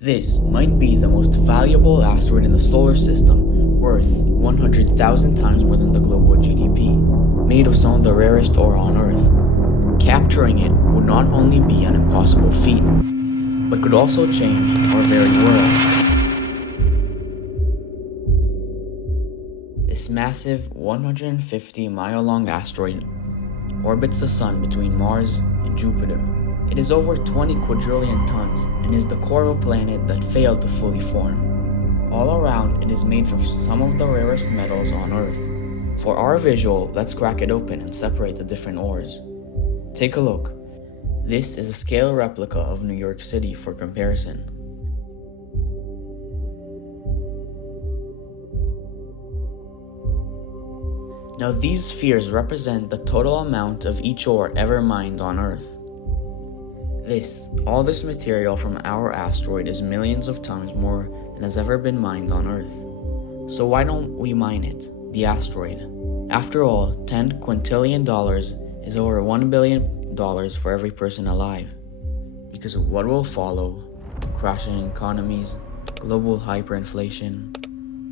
This might be the most valuable asteroid in the solar system, worth 100,000 times more than the global GDP, made of some of the rarest ore on Earth. Capturing it would not only be an impossible feat, but could also change our very world. This massive 150-mile-long asteroid orbits the Sun between Mars and Jupiter. It is over 20 quadrillion tons and is the core of a planet that failed to fully form. All around, it is made from some of the rarest metals on Earth. For our visual, let's crack it open and separate the different ores. Take a look. This is a scale replica of New York City for comparison. Now these spheres represent the total amount of each ore ever mined on Earth. All this material from our asteroid is millions of times more than has ever been mined on Earth. So why don't we mine it, the asteroid? After all, $10 quintillion is over $1 billion for every person alive. Because what will follow, crashing economies, global hyperinflation,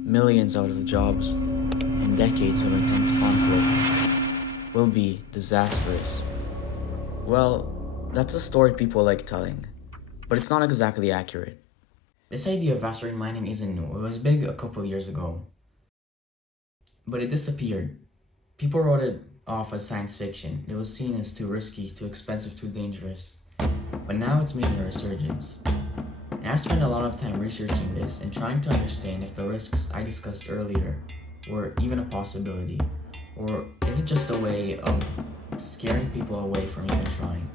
millions out of jobs, and decades of intense conflict, will be disastrous. Well, that's a story people like telling, but it's not exactly accurate. This idea of asteroid mining isn't new. It was big a couple years ago, but it disappeared. People wrote it off as science fiction. It was seen as too risky, too expensive, too dangerous. But now it's making a resurgence. And I've spent a lot of time researching this and trying to understand if the risks I discussed earlier were even a possibility, or is it just a way of scaring people away from even trying?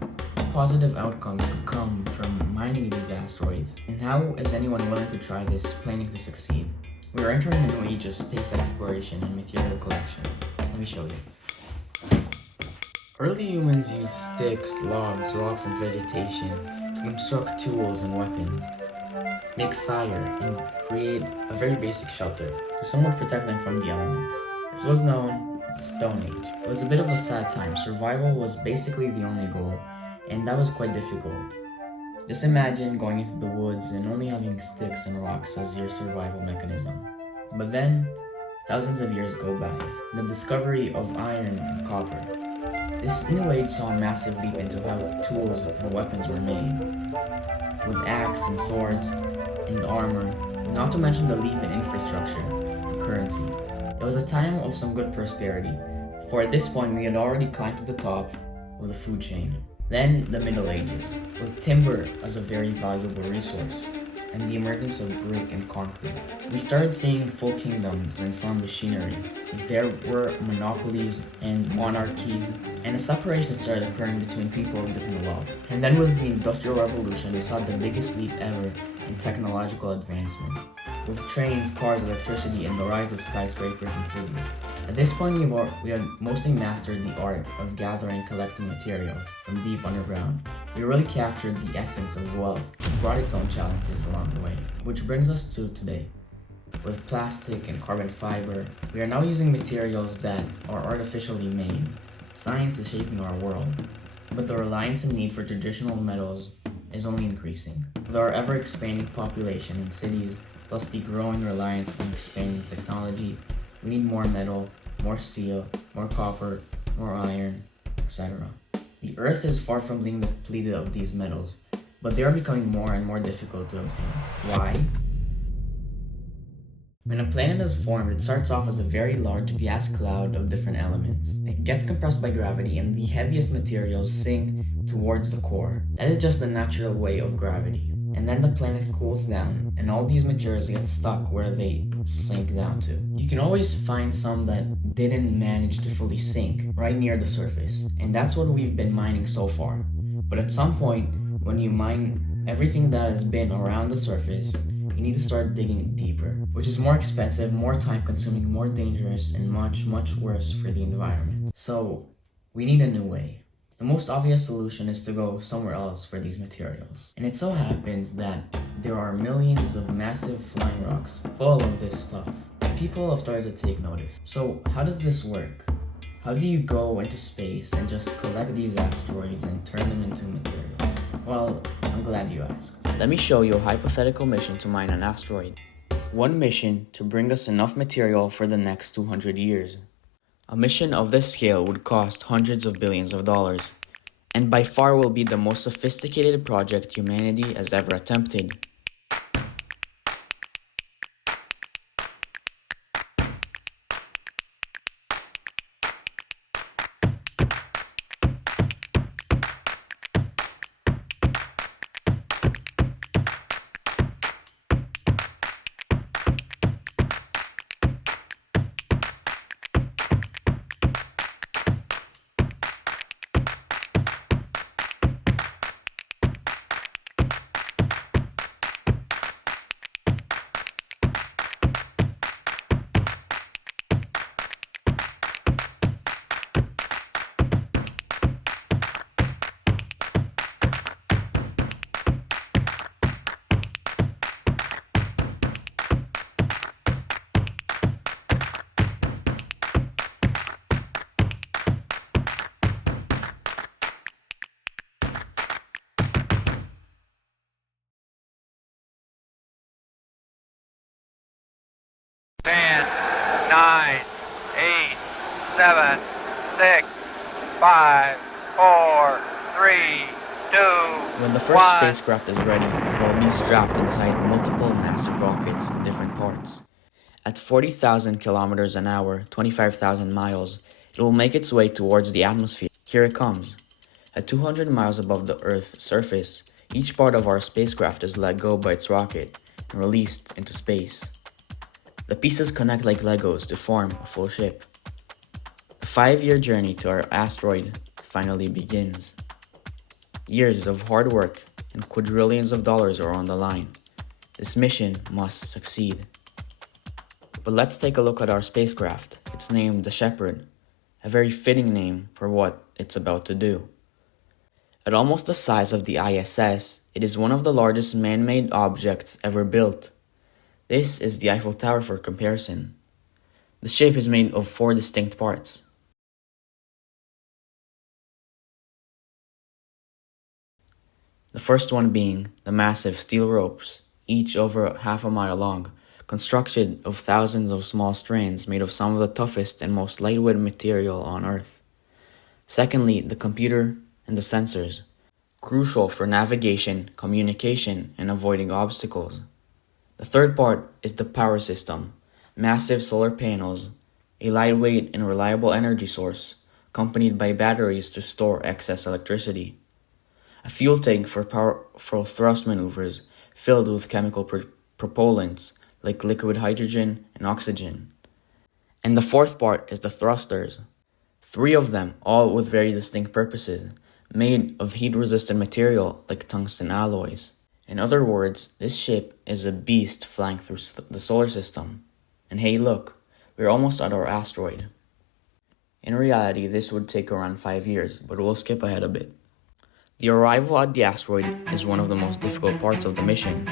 Positive outcomes could come from mining these asteroids, and how is anyone willing to try this planning to succeed? We are entering a new age of space exploration and material collection. Let me show you. Early humans used sticks, logs, rocks, and vegetation to construct tools and weapons, make fire, and create a very basic shelter to somewhat protect them from the elements. This was known as the Stone Age. It was a bit of a sad time. Survival was basically the only goal, and that was quite difficult. Just imagine going into the woods and only having sticks and rocks as your survival mechanism. But then, thousands of years go by. The discovery of iron and copper. This new age saw a massive leap into how tools and weapons were made, with axe and swords and armor, not to mention the leap in infrastructure and currency. It was a time of some good prosperity, for at this point we had already climbed to the top of the food chain. Then the Middle Ages, with timber as a very valuable resource, and the emergence of brick and concrete. We started seeing full kingdoms and some machinery. There were monopolies and monarchies, and a separation started occurring between people of different wealth. And then with the Industrial Revolution, we saw the biggest leap ever in technological advancement, with trains, cars, electricity, and the rise of skyscrapers and cities. At this point, we had mostly mastered the art of gathering and collecting materials from deep underground. We really captured the essence of wealth, and brought its own challenges along the way. Which brings us to today. With plastic and carbon fiber, we are now using materials that are artificially made. Science is shaping our world, but the reliance and need for traditional metals is only increasing. With our ever-expanding population in cities, plus the growing reliance on expanding technology, we need more metal, more steel, more copper, more iron, etc. The Earth is far from being depleted of these metals, but they are becoming more and more difficult to obtain. Why? When a planet is formed, it starts off as a very large gas cloud of different elements. It gets compressed by gravity, and the heaviest materials sink towards the core. That is just the natural way of gravity. And then the planet cools down, and all these materials get stuck where they sink down to. You can always find some that didn't manage to fully sink right near the surface, and that's what we've been mining so far. But at some point, when you mine everything that has been around the surface, you need to start digging deeper, which is more expensive, more time consuming, more dangerous, and much, much worse for the environment. So, we need a new way. The most obvious solution is to go somewhere else for these materials. And it so happens that there are millions of massive flying rocks full of this stuff. People have started to take notice. So how does this work? How do you go into space and just collect these asteroids and turn them into materials? Well, I'm glad you asked. Let me show you a hypothetical mission to mine an asteroid. One mission to bring us enough material for the next 200 years. A mission of this scale would cost hundreds of billions of dollars, and by far will be the most sophisticated project humanity has ever attempted. Ten, nine, eight, seven, six, five, four, three, two, When the first spacecraft is ready, it will be strapped inside multiple massive rockets in different parts. At 40,000 kilometers an hour, 25,000 miles, it will make its way towards the atmosphere. Here it comes. At 200 miles above the Earth's surface, each part of our spacecraft is let go by its rocket and released into space. The pieces connect like Legos to form a full ship. The 5-year journey to our asteroid finally begins. Years of hard work and quadrillions of dollars are on the line. This mission must succeed. But let's take a look at our spacecraft. It's named the Shepherd, a very fitting name for what it's about to do. At almost the size of the ISS, it is one of the largest man-made objects ever built. This is the Eiffel Tower for comparison. The shape is made of 4 distinct parts. The first one being the massive steel ropes, each over half a mile long, constructed of thousands of small strands made of some of the toughest and most lightweight material on Earth. Secondly, the computer and the sensors, crucial for navigation, communication, and avoiding obstacles. The third part is the power system, massive solar panels, a lightweight and reliable energy source, accompanied by batteries to store excess electricity. A fuel tank for powerful thrust maneuvers filled with chemical propellants like liquid hydrogen and oxygen. And the fourth part is the thrusters, 3 of them, all with very distinct purposes, made of heat-resistant material like tungsten alloys. In other words, this ship is a beast flying through the solar system. And hey look, we're almost at our asteroid. In reality, this would take around 5 years, but we'll skip ahead a bit. The arrival at the asteroid is one of the most difficult parts of the mission.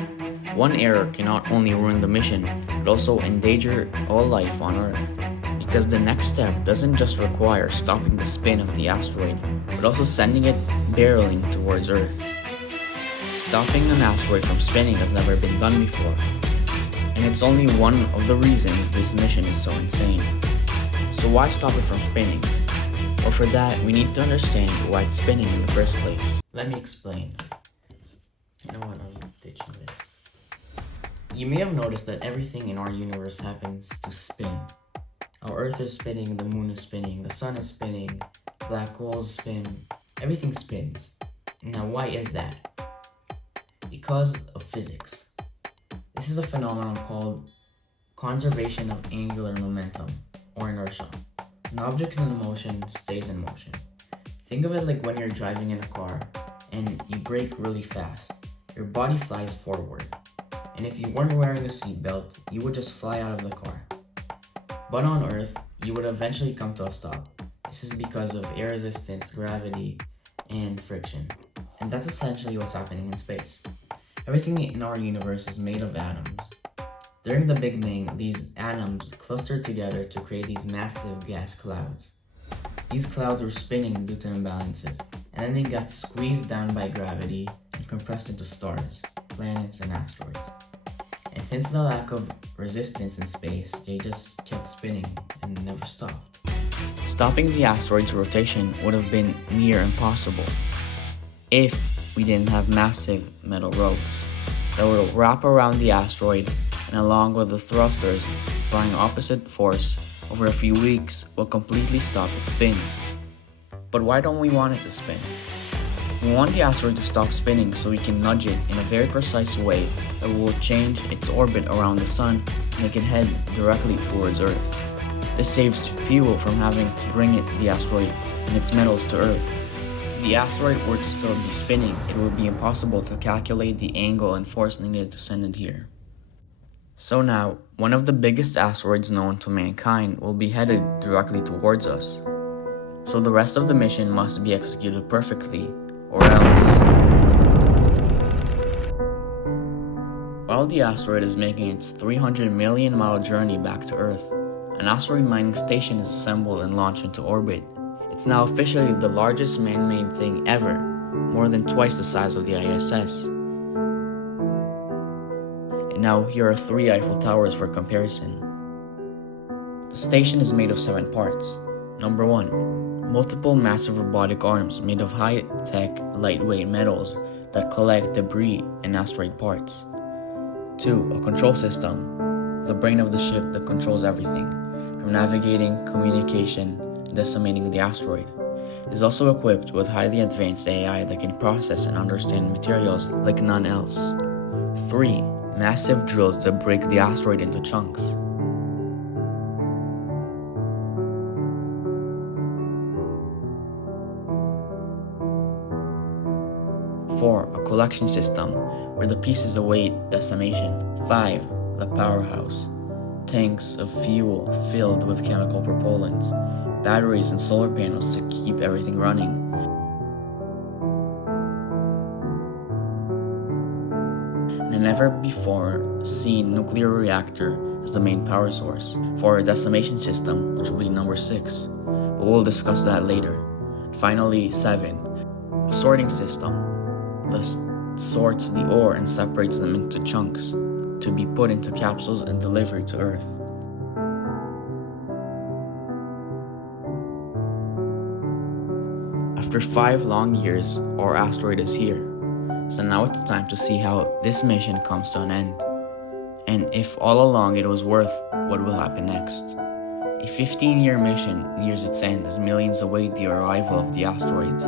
One error can not only ruin the mission, but also endanger all life on Earth. Because the next step doesn't just require stopping the spin of the asteroid, but also sending it barreling towards Earth. Stopping an asteroid from spinning has never been done before, and it's only one of the reasons this mission is so insane. So why stop it from spinning? Well, for that, we need to understand why it's spinning in the first place. Let me explain. You know what, I'm ditching this. You may have noticed that everything in our universe happens to spin. Our Earth is spinning, the moon is spinning, the sun is spinning, black holes spin, everything spins. Now why is that? Because of physics. This is a phenomenon called conservation of angular momentum, or inertia. An object in motion stays in motion. Think of it like when you're driving in a car and you brake really fast. Your body flies forward. And if you weren't wearing a seatbelt, you would just fly out of the car. But on Earth, you would eventually come to a stop. This is because of air resistance, gravity, and friction. And that's essentially what's happening in space. Everything in our universe is made of atoms. During the Big Bang, these atoms clustered together to create these massive gas clouds. These clouds were spinning due to imbalances, and then they got squeezed down by gravity and compressed into stars, planets, and asteroids. And since the lack of resistance in space, they just kept spinning and never stopped. Stopping the asteroid's rotation would have been near impossible if we didn't have massive metal ropes that would wrap around the asteroid, and along with the thrusters applying opposite force over a few weeks will completely stop its spin. But why don't we want it to spin? We want the asteroid to stop spinning so we can nudge it in a very precise way that will change its orbit around the sun and it can head directly towards Earth. This saves fuel from having to bring the asteroid and its metals to Earth. If the asteroid were to still be spinning, it would be impossible to calculate the angle and force needed to send it here. So now, one of the biggest asteroids known to mankind will be headed directly towards us. So the rest of the mission must be executed perfectly, or else. While the asteroid is making its 300 million mile journey back to Earth, an asteroid mining station is assembled and launched into orbit. It's now officially the largest man-made thing ever, more than twice the size of the ISS. And now here are 3 Eiffel Towers for comparison. The station is made of 7 parts. Number 1. Multiple massive robotic arms made of high-tech, lightweight metals that collect debris and asteroid parts. 2. A control system, the brain of the ship that controls everything, from navigating, communication, decimating the asteroid. It is also equipped with highly advanced AI that can process and understand materials like none else. 3. Massive drills that break the asteroid into chunks. 4. A collection system where the pieces await decimation. 5. The powerhouse. Tanks of fuel filled with chemical propellants, batteries and solar panels to keep everything running. And a never before seen nuclear reactor is the main power source for a decimation system, which will be number 6, but we'll discuss that later. Finally, 7. A sorting system that sorts the ore and separates them into chunks to be put into capsules and delivered to Earth. After 5 long years, our asteroid is here. So now it's time to see how this mission comes to an end. And if all along it was worth what will happen next. A 15-year mission nears its end as millions await the arrival of the asteroids.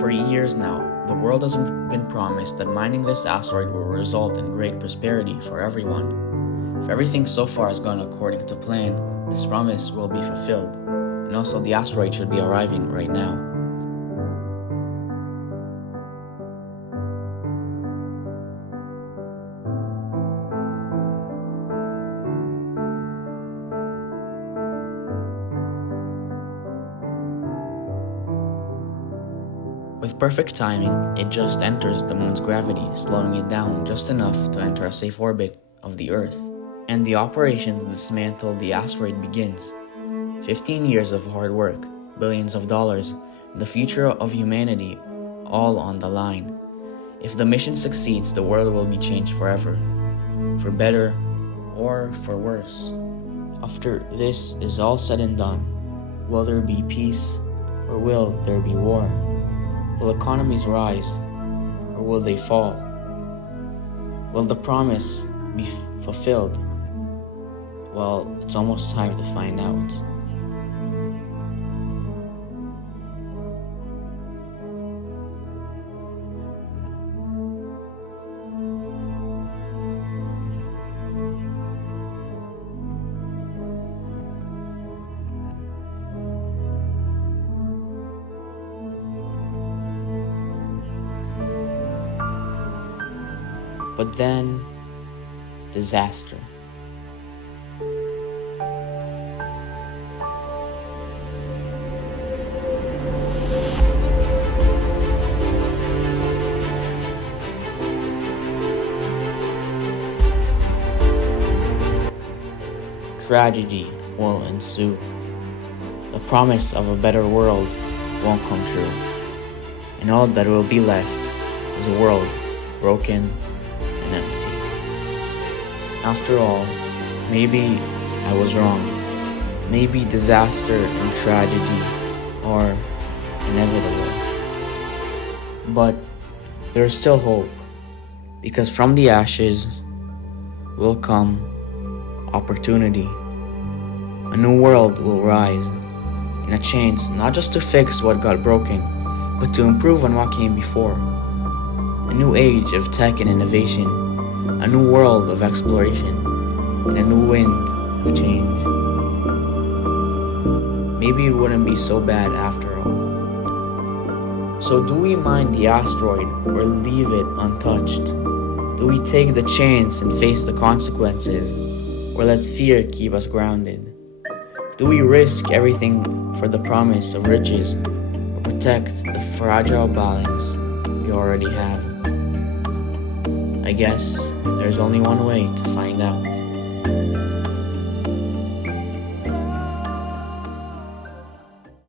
For years now, the world has been promised that mining this asteroid will result in great prosperity for everyone. If everything so far has gone according to plan, this promise will be fulfilled. And also the asteroid should be arriving right now. With perfect timing, it just enters the moon's gravity, slowing it down just enough to enter a safe orbit of the Earth. And the operation to dismantle the asteroid begins. 15 years of hard work, billions of dollars, the future of humanity, all on the line. If the mission succeeds, the world will be changed forever. For better or for worse. After this is all said and done, will there be peace or will there be war? Will economies rise, or will they fall? Will the promise be fulfilled? Well, it's almost time to find out. But then, disaster. Tragedy will ensue. The promise of a better world won't come true. and all that will be left is a world broken and empty. After all, maybe I was wrong. Maybe disaster and tragedy are inevitable. But there is still hope, because from the ashes will come opportunity. A new world will rise, and a chance not just to fix what got broken, but to improve on what came before. A new age of tech and innovation, a new world of exploration, and a new wind of change. Maybe it wouldn't be so bad after all. So do we mine the asteroid or leave it untouched? Do we take the chance and face the consequences, or let fear keep us grounded? Do we risk everything for the promise of riches, or protect the fragile balance we already have? I guess there's only one way to find out.